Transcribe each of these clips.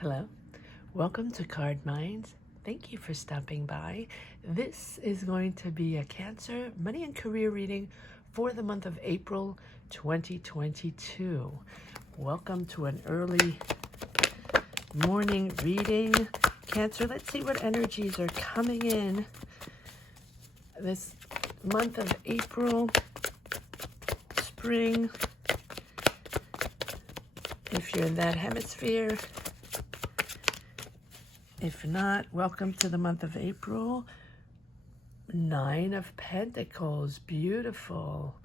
Hello, welcome to Card Minds. Thank you for stopping by. This is going to be a Cancer money and career reading for the month of April 2022. Welcome to an early morning reading. Cancer, let's see what energies are coming in this month of April, spring, if you're in that hemisphere. If not, welcome to the month of April. 9 of Pentacles, beautiful.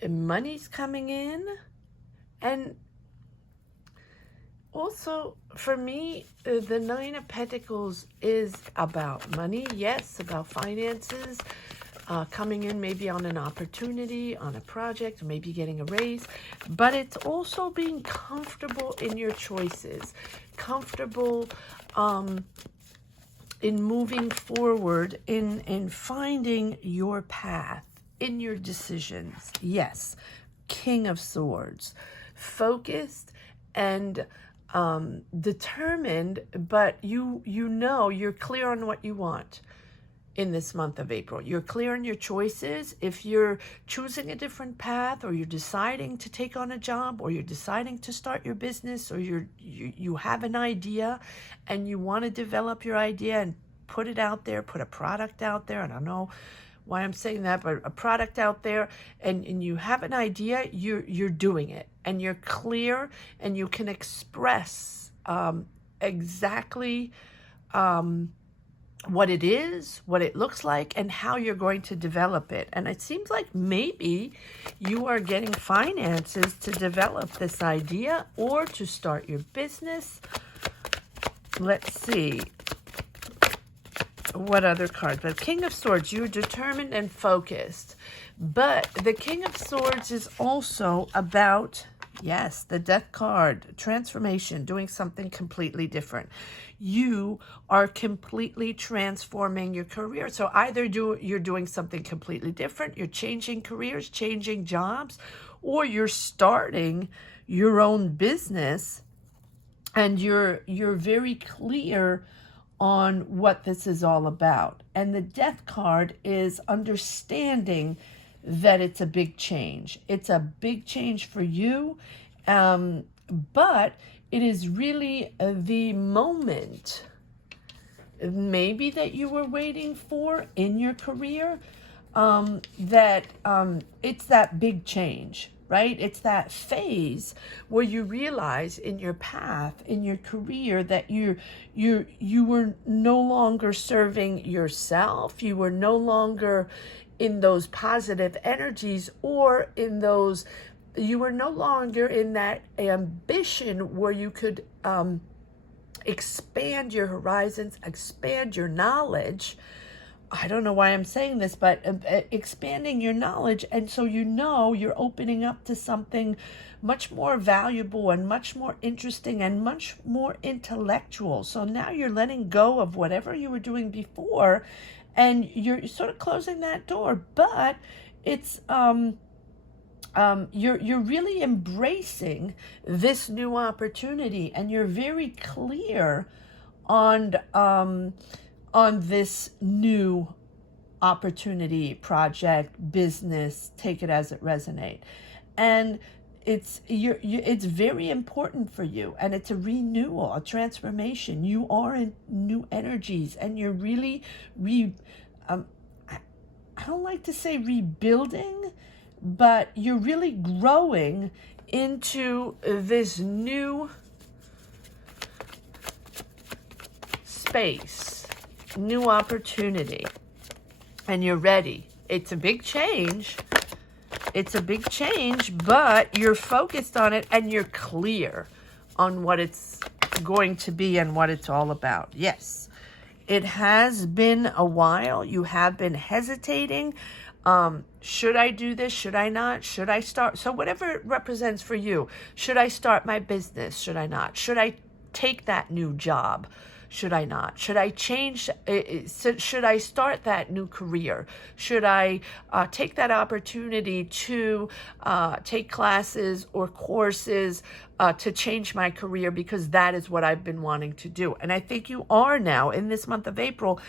And money's coming in. And also, for me, the 9 of Pentacles is about money, yes, about finances, coming in maybe on an opportunity, on a project, maybe getting a raise, but it's also being comfortable in your choices, comfortable in moving forward, in finding your path, in your decisions. Yes, King of Swords, focused and determined, but you know you're clear on what you want in this month of April. You're clear on your choices. If you're choosing a different path, or you're deciding to take on a job, or you're deciding to start your business, or you have an idea and you want to develop your idea and put it out there, put a product out there. I don't know why I'm saying that, but a product out there, and you have an idea, you're doing it, and you're clear, and you can express exactly what it is, what it looks like, and how you're going to develop it. And it seems like maybe you are getting finances to develop this idea or to start your business. Let's see. What other cards? The King of Swords, you're determined and focused. But the King of Swords is also about, yes, the Death card, transformation, doing something completely different. You are completely transforming your career. So either you're doing something completely different, you're changing careers, changing jobs, or you're starting your own business, and you're very clear on what this is all about. And the Death card is understanding that it's a big change. It's a big change for you, but it is really the moment maybe that you were waiting for in your career, that it's that big change, right? It's that phase where you realize in your path, in your career, that you were no longer serving yourself. You were no longer in those positive energies, or in those, you were no longer in that ambition where you could expand your horizons, expand your knowledge. I don't know why I'm saying this, but expanding your knowledge. And so you're opening up to something much more valuable and much more interesting and much more intellectual. So now you're letting go of whatever you were doing before, and you're sort of closing that door. But it's you're really embracing this new opportunity, and you're very clear on this new opportunity, project, business, take it as it resonates. And it's very important for you, and it's a renewal, a transformation. You are in new energies, and you're really I don't like to say rebuilding, but you're really growing into this new space, new opportunity, and you're ready. It's a big change. It's a big change, but you're focused on it, and you're clear on what it's going to be and what it's all about. Yes, it has been a while. You have been hesitating. Should I do this? Should I not? Should I start? So whatever it represents for you. Should I start my business? Should I not? Should I take that new job? Should I not? Should I change? Should I start that new career? Should I take that opportunity to take classes or courses to change my career, because that is what I've been wanting to do? And I think you are now, in this month of April,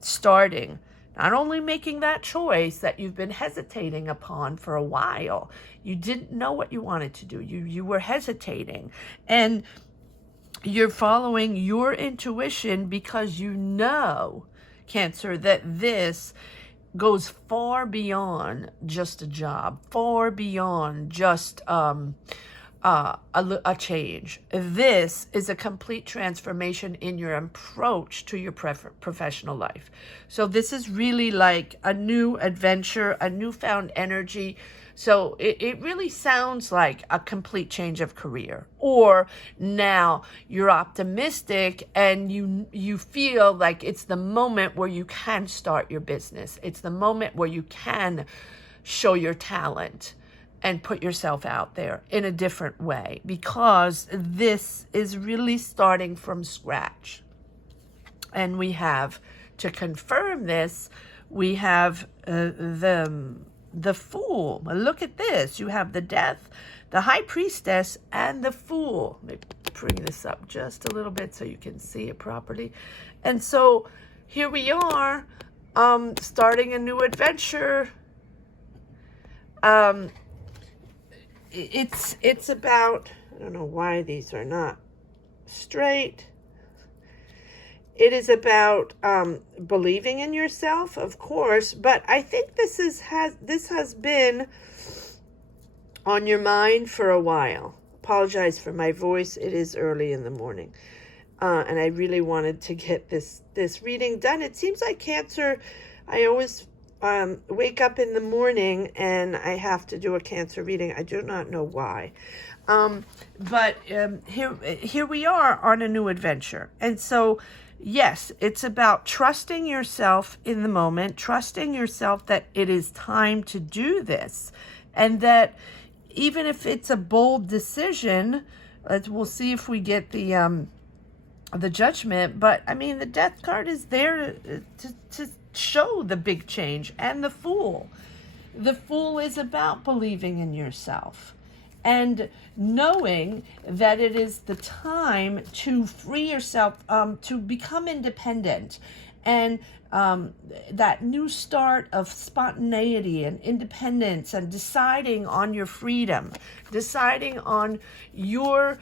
starting, not only making that choice that you've been hesitating upon for a while. You didn't know what you wanted to do. You were hesitating. And you're following your intuition because you know, Cancer, that this goes far beyond just a job, far beyond just a change. This is a complete transformation in your approach to your professional life. So this is really like a new adventure, a newfound energy. So it really sounds like a complete change of career. Or now you're optimistic and you feel like it's the moment where you can start your business. It's the moment where you can show your talent and put yourself out there in a different way, because this is really starting from scratch. And we have, to confirm this, we have the Fool. Look at this. You have the Death, the High Priestess, and the Fool. Let me bring this up just a little bit so you can see it properly. And so here we are, starting a new adventure. It's about, I don't know why these are not straight. It is about believing in yourself, of course, but I think this has been on your mind for a while. Apologize for my voice. It is early in the morning, and I really wanted to get this reading done. It seems like Cancer, I always wake up in the morning and I have to do a Cancer reading. I do not know why. But here we are on a new adventure. And so, yes, it's about trusting yourself in the moment, trusting yourself that it is time to do this. And that even if it's a bold decision, we'll see if we get the Judgment. But I mean, the Death card is there to show the big change. And the Fool. The Fool is about believing in yourself and knowing that it is the time to free yourself, to become independent, and that new start of spontaneity and independence, and deciding on your freedom, deciding on your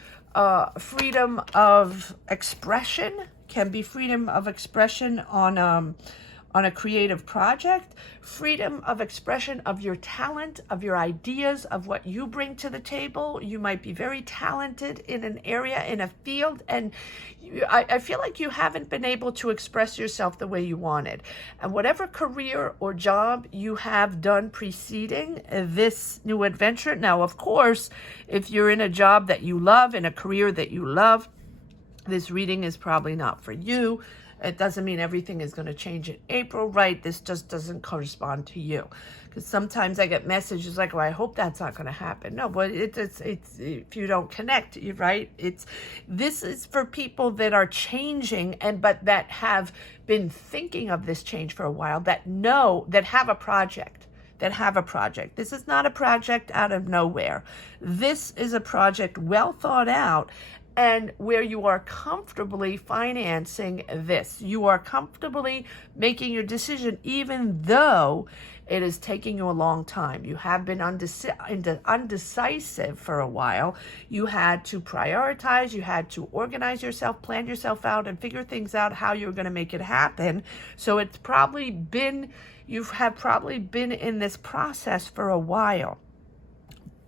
freedom of expression. Can be freedom of expression on a creative project, freedom of expression of your talent, of your ideas, of what you bring to the table. You might be very talented in an area, in a field, and I feel like you haven't been able to express yourself the way you wanted. And whatever career or job you have done preceding this new adventure, now, of course, if you're in a job that you love, in a career that you love, this reading is probably not for you. It doesn't mean everything is going to change in April, right? This just doesn't correspond to you. Because sometimes I get messages like, well, I hope that's not going to happen. No, but it's if you don't connect, right? This is for people that are changing, but that have been thinking of this change for a while, that have a project. This is not a project out of nowhere. This is a project well thought out, and where you are comfortably financing this. You are comfortably making your decision, even though it is taking you a long time. You have been undecisive for a while. You had to prioritize, you had to organize yourself, plan yourself out, and figure things out how you're going to make it happen. So you have probably been in this process for a while,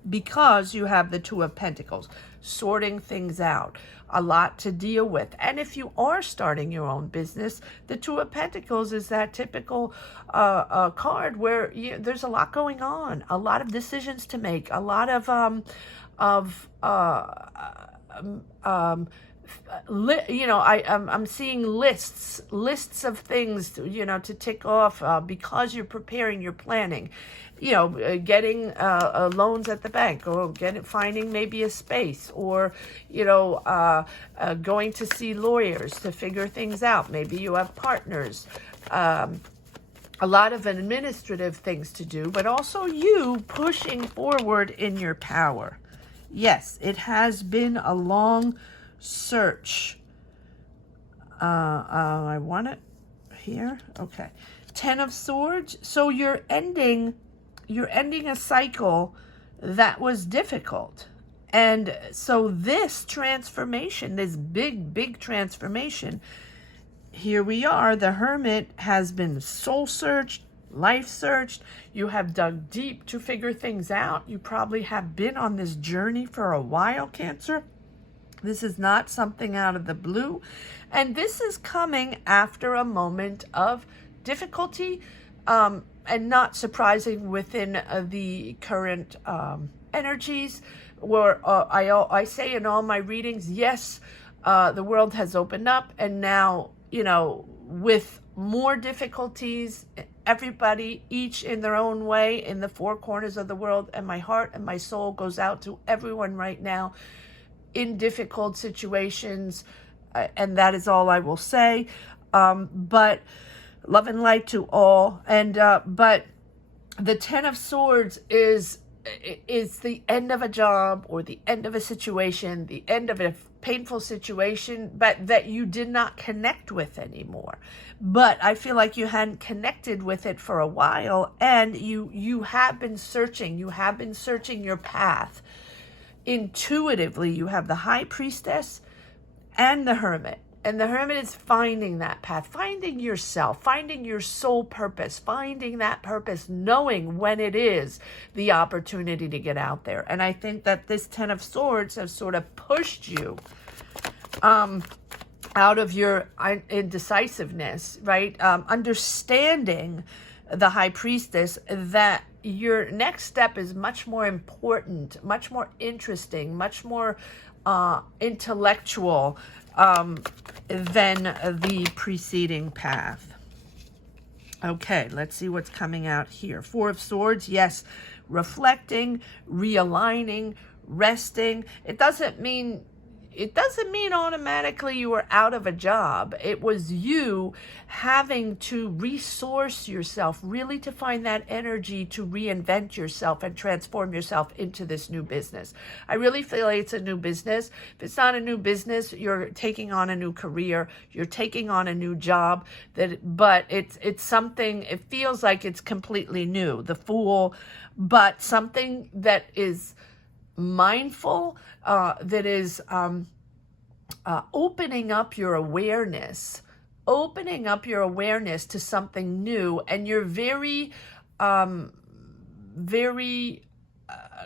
because you have the Two of Pentacles, sorting things out, a lot to deal with. And if you are starting your own business, the Two of Pentacles is that typical card where there's a lot going on, a lot of decisions to make, a lot of I'm seeing lists of things to tick off because you're preparing, you're planning, getting loans at the bank, or finding maybe a space, or going to see lawyers to figure things out. Maybe you have partners. A lot of administrative things to do, but also you pushing forward in your power. Yes, it has been a long search. I want it here. Okay. 10 of Swords. So you're ending a cycle that was difficult. And so this transformation, this big transformation, here we are. The Hermit has been soul searched, life searched. You have dug deep to figure things out. You probably have been on this journey for a while, Cancer. This is not something out of the blue. And this is coming after a moment of difficulty, and not surprising within the current energies, where I say in all my readings, yes, the world has opened up, and now, with more difficulties, everybody, each in their own way, in the four corners of the world, and my heart and my soul goes out to everyone right now in difficult situations, and that is all I will say. But love and light to all. And but the 10 of Swords is the end of a job, or the end of a situation, the end of a painful situation, but that you did not connect with anymore. But I feel like you hadn't connected with it for a while, and you have been searching. You have been searching your path. Intuitively, you have the High Priestess and the Hermit. And the Hermit is finding that path, finding yourself, finding your soul purpose, finding that purpose, knowing when it is the opportunity to get out there. And I think that this 10 of Swords has sort of pushed you out of your indecisiveness, right? Understanding the High Priestess, that your next step is much more important, much more interesting, much more intellectual than the preceding path. Okay, let's see what's coming out here. 4 of Swords, yes, reflecting, realigning, resting. It doesn't mean automatically you were out of a job. It was you having to resource yourself, really to find that energy to reinvent yourself and transform yourself into this new business. I really feel like it's a new business. If it's not a new business, you're taking on a new career, you're taking on a new job, but it's something, it feels like it's completely new. The Fool, but something that is mindful, that is opening up your awareness to something new, and you're very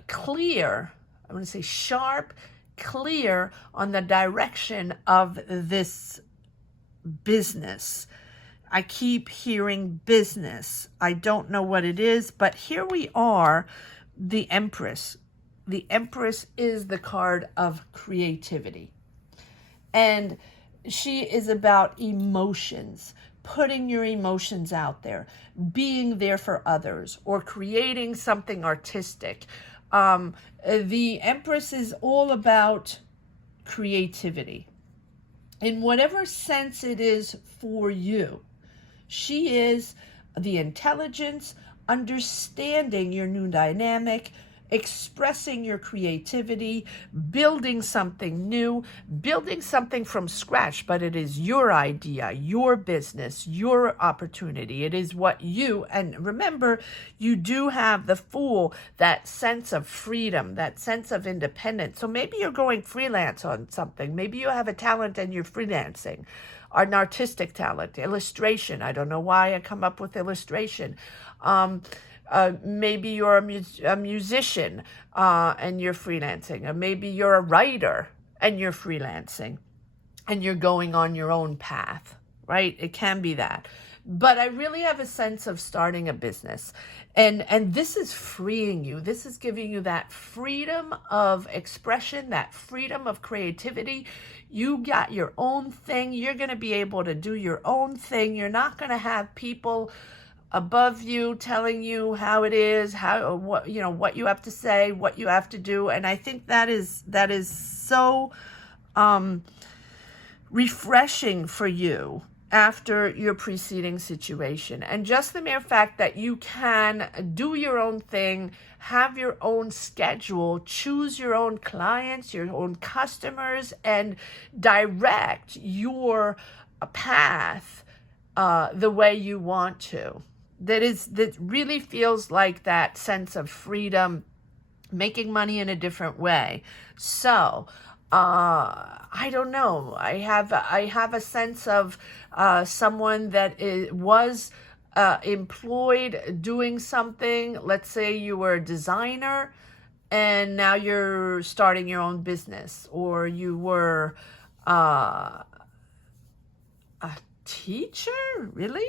clear, I want to say sharp, clear on the direction of this business. I keep hearing business. I don't know what it is, but here we are, the Empress. The Empress is the card of creativity. And she is about emotions, putting your emotions out there, being there for others, or creating something artistic. The Empress is all about creativity, in whatever sense it is for you. She is the intelligence, understanding your new dynamic, expressing your creativity, building something new, building something from scratch, but it is your idea, your business, your opportunity. It is what you, and remember, you do have the Fool, that sense of freedom, that sense of independence. So maybe you're going freelance on something. Maybe you have a talent and you're freelancing. An artistic talent, illustration. I don't know why I come up with illustration. Maybe you're a musician and you're freelancing. Or maybe you're a writer and you're freelancing. And you're going on your own path, right? It can be that. But I really have a sense of starting a business. And this is freeing you. This is giving you that freedom of expression, that freedom of creativity. You got your own thing. You're going to be able to do your own thing. You're not going to have people above you telling you how it is, what you have to say, what you have to do. And I think that is so refreshing for you after your preceding situation. And just the mere fact that you can do your own thing, have your own schedule, choose your own clients, your own customers, and direct your path the way you want to. That really feels like that sense of freedom, making money in a different way. So I don't know. I have a sense of someone that was employed doing something. Let's say you were a designer and now you're starting your own business, or you were a teacher, really?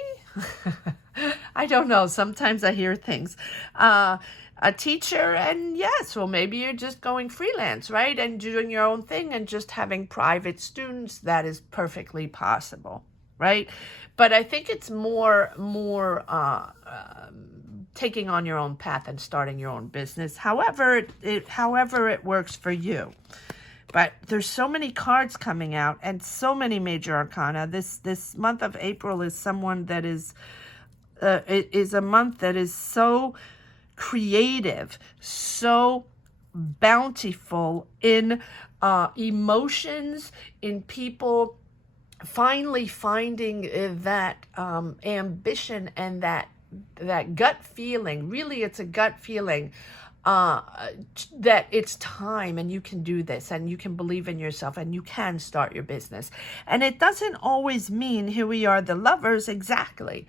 I don't know. Sometimes I hear things. A teacher, and yes, well, maybe you're just going freelance, right? And doing your own thing and just having private students. That is perfectly possible, right? But I think it's more taking on your own path and starting your own business. However it works for you. But there's so many cards coming out and so many major arcana. This month of April is someone that is it is a month that is so creative, so bountiful in emotions, in people finally finding that ambition and that gut feeling. Really, it's a gut feeling that it's time and you can do this and you can believe in yourself and you can start your business. And it doesn't always mean, here we are, the Lovers, exactly.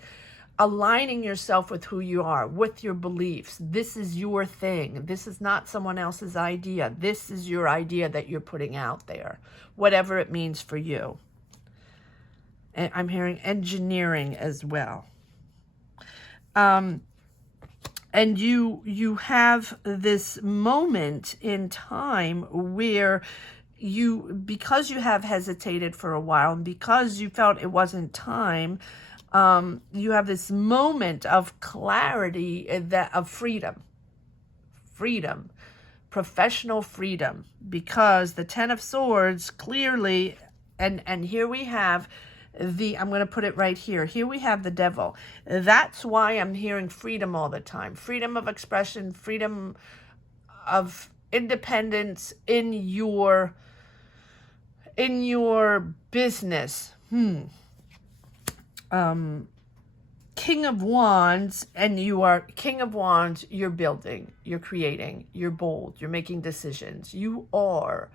Aligning yourself with who you are, with your beliefs. This is your thing. This is not someone else's idea. This is your idea that you're putting out there, whatever it means for you. And I'm hearing engineering as well. And you have this moment in time where because you have hesitated for a while and because you felt it wasn't time, you have this moment of clarity, of freedom, professional freedom, because the Ten of Swords clearly, and here we have I'm going to put it right here. Here we have the Devil. That's why I'm hearing freedom all the time. Freedom of expression, freedom of independence in your business. King of Wands, and you are King of Wands. You're building, you're creating, you're bold, you're making decisions. You are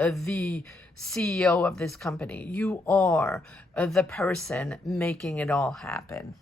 the CEO of this company. You are the person making it all happen.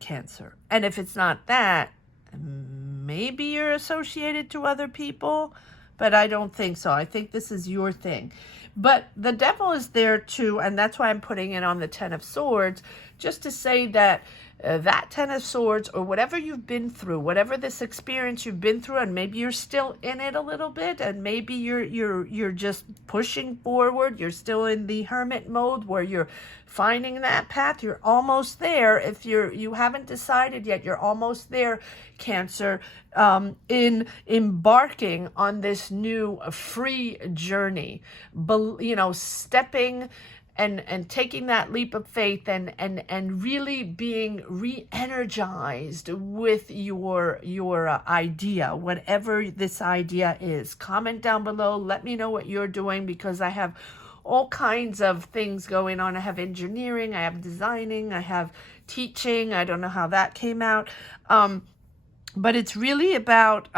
Cancer. And if it's not that, maybe you're associated to other people, but I don't think so. I think this is your thing. But the Devil is there too, and that's why I'm putting it on the Ten of Swords, just to say that that Ten of Swords, or whatever you've been through, whatever this experience you've been through, and maybe you're still in it a little bit, and maybe you're just pushing forward, you're still in the hermit mode where you're finding that path, you're almost there. If you haven't decided yet, you're almost there, Cancer, in embarking on this new free journey, stepping and taking that leap of faith and really being re-energized with your idea, whatever this idea is. Comment down below. Let me know what you're doing, because I have all kinds of things going on. I have engineering, I have designing, I have teaching. I don't know how that came out. But it's really about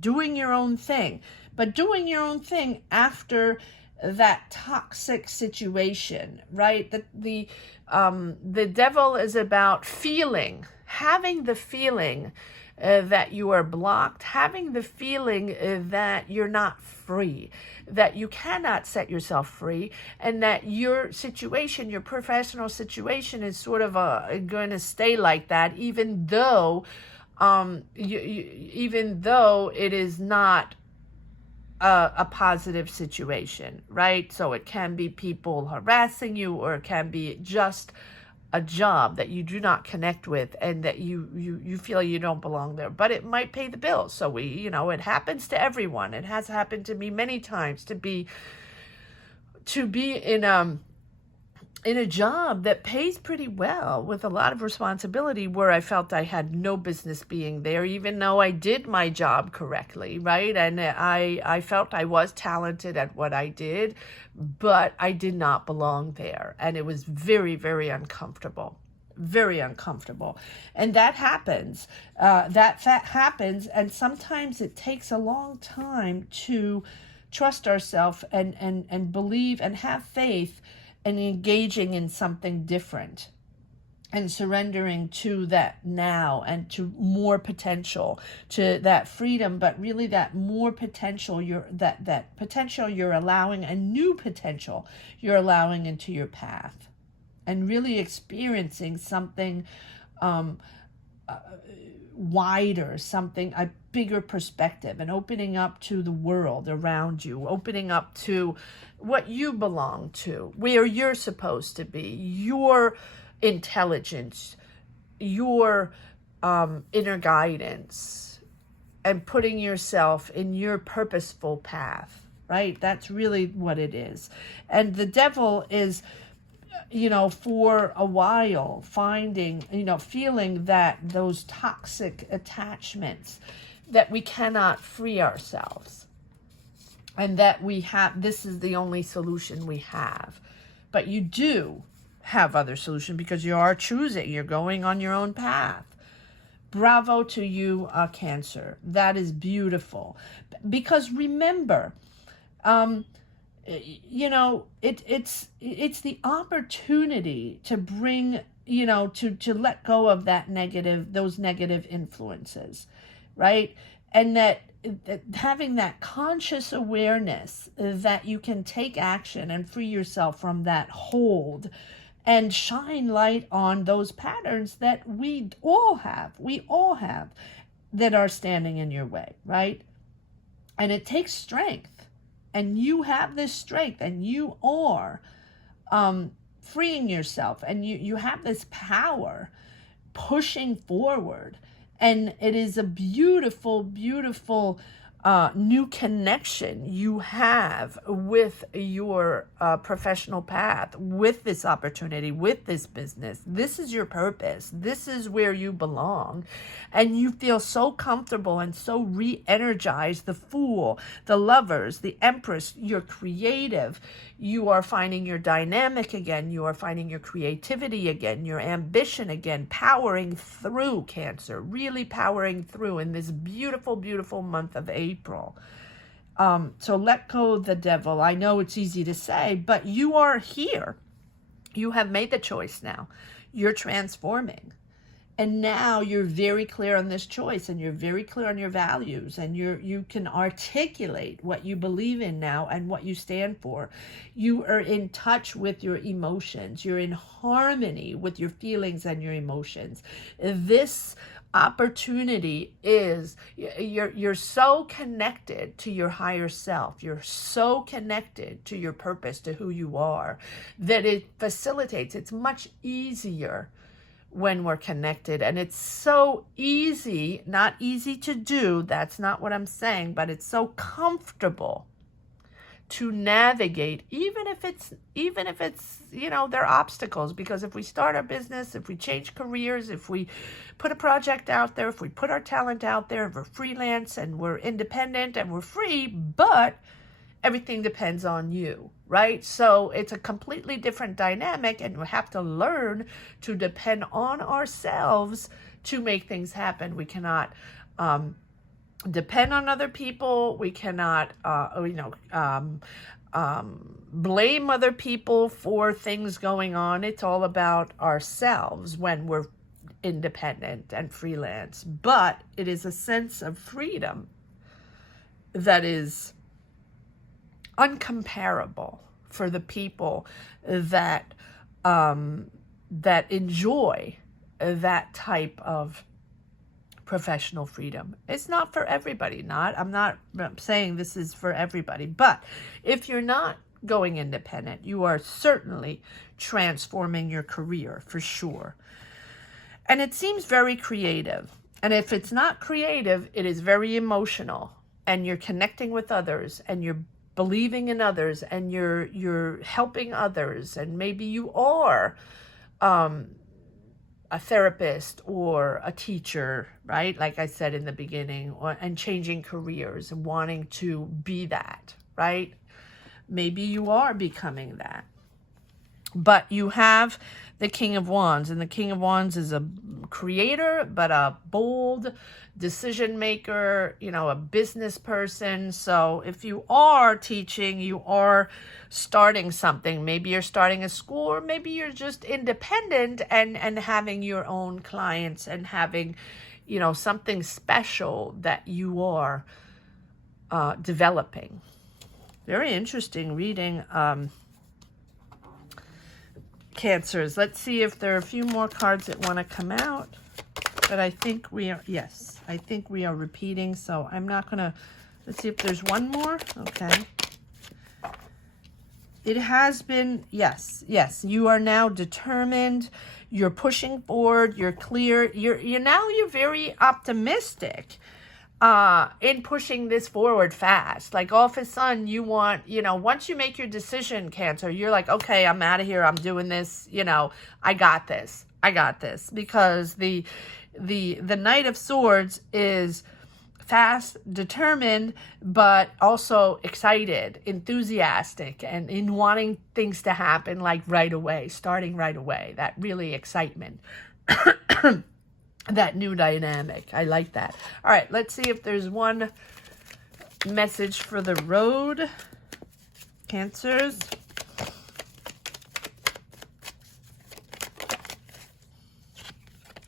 doing your own thing. But doing your own thing after that toxic situation, right? The Devil is about having the feeling that you are blocked, having the feeling that you're not free, that you cannot set yourself free, and that your situation, your professional situation, is sort of going to stay like that, even though even though it is not a positive situation, right? So it can be people harassing you, or it can be just a job that you do not connect with, and that you feel you don't belong there, but it might pay the bills. So it happens to everyone. It has happened to me many times to be in a job that pays pretty well with a lot of responsibility, where I felt I had no business being there, even though I did my job correctly, right? And I felt I was talented at what I did, but I did not belong there. And it was very, very uncomfortable. Very uncomfortable. And that happens. That happens. And sometimes it takes a long time to trust ourselves and believe and have faith, and engaging in something different, and surrendering to that now, and to more potential, to that freedom, but really that more potential, that potential you're allowing, a new potential you're allowing into your path, and really experiencing something wider, a bigger perspective, and opening up to the world around you, opening up to what you belong to, where you're supposed to be, your intelligence, your inner guidance, and putting yourself in your purposeful path, right? That's really what it is. And the devil is, for a while feeling that those toxic attachments, that we cannot free ourselves, and that this is the only solution we have. But you do have other solutions, because you are choosing, you're going on your own path. Bravo to you, Cancer. That is beautiful. Because remember, it's the opportunity to bring, to let go of those negative influences, right? And that having that conscious awareness that you can take action and free yourself from that hold, and shine light on those patterns that we all have, that are standing in your way, right? And it takes strength, and you have this strength, and you are freeing yourself, and you have this power pushing forward. And it is a beautiful, beautiful new connection you have with your professional path, with this opportunity, with this business. This is your purpose. This is where you belong. And you feel so comfortable and so re-energized. The Fool, the Lovers, the Empress, you're creative. You are finding your dynamic again. You are finding your creativity again, your ambition again, powering through, Cancer, really powering through in this beautiful, beautiful month of April. So let go of the devil. I know it's easy to say, but you are here. You have made the choice now. You're transforming. And now you're very clear on this choice, and you're very clear on your values, and you can articulate what you believe in now and what you stand for. You are in touch with your emotions. You're in harmony with your feelings and your emotions. This opportunity is, you're so connected to your higher self. You're so connected to your purpose, to who you are, that it facilitates. It's much easier when we're connected. And it's so easy, not easy to do, that's not what I'm saying, but it's so comfortable to navigate, even if it's there are obstacles. Because if we start our business, if we change careers, if we put a project out there, if we put our talent out there, if we're freelance and we're independent and we're free, but everything depends on you, right? So it's a completely different dynamic, and we have to learn to depend on ourselves to make things happen. We cannot depend on other people. We cannot, blame other people for things going on. It's all about ourselves when we're independent and freelance, but it is a sense of freedom that is uncomparable for the people that that enjoy that type of professional freedom. It's not for everybody. I'm not saying this is for everybody, but if you're not going independent, you are certainly transforming your career for sure. And it seems very creative. And if it's not creative, it is very emotional, and you're connecting with others, and you're believing in others, and you're helping others, and maybe you are a therapist or a teacher, right? Like I said in the beginning, and changing careers and wanting to be that, right? Maybe you are becoming that. But you have the King of Wands, and the King of Wands is a creator, but a bold decision maker, you know, a business person. So if you are teaching, you are starting something. Maybe you're starting a school, or maybe you're just independent and having your own clients and having, you know, something special that you are developing. Very interesting reading. Cancers. Let's see if there are a few more cards that want to come out. But I think we are, yes, I think we are repeating. So I'm not going to, let's see if there's one more. Okay. It has been, yes, you are now determined. You're pushing forward. You're clear. You're very optimistic in pushing this forward fast. Like all of a sudden you want, you know, once you make your decision, Cancer, you're like, okay, I'm out of here. I'm doing this. You know, I got this. Because the Knight of Swords is fast, determined, but also excited, enthusiastic, and in wanting things to happen like right away, starting right away. That really excitement. That new dynamic. I like that. All right, let's see if there's one message for the road, Cancers.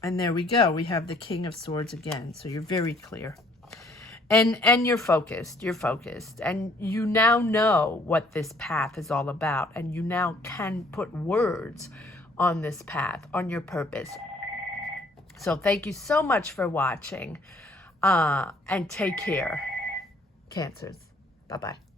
And there we go. We have the King of Swords again. So you're very clear. And you're focused. And you now know what this path is all about. And you now can put words on this path, on your purpose. So thank you so much for watching, and take care, Cancers. Bye-bye.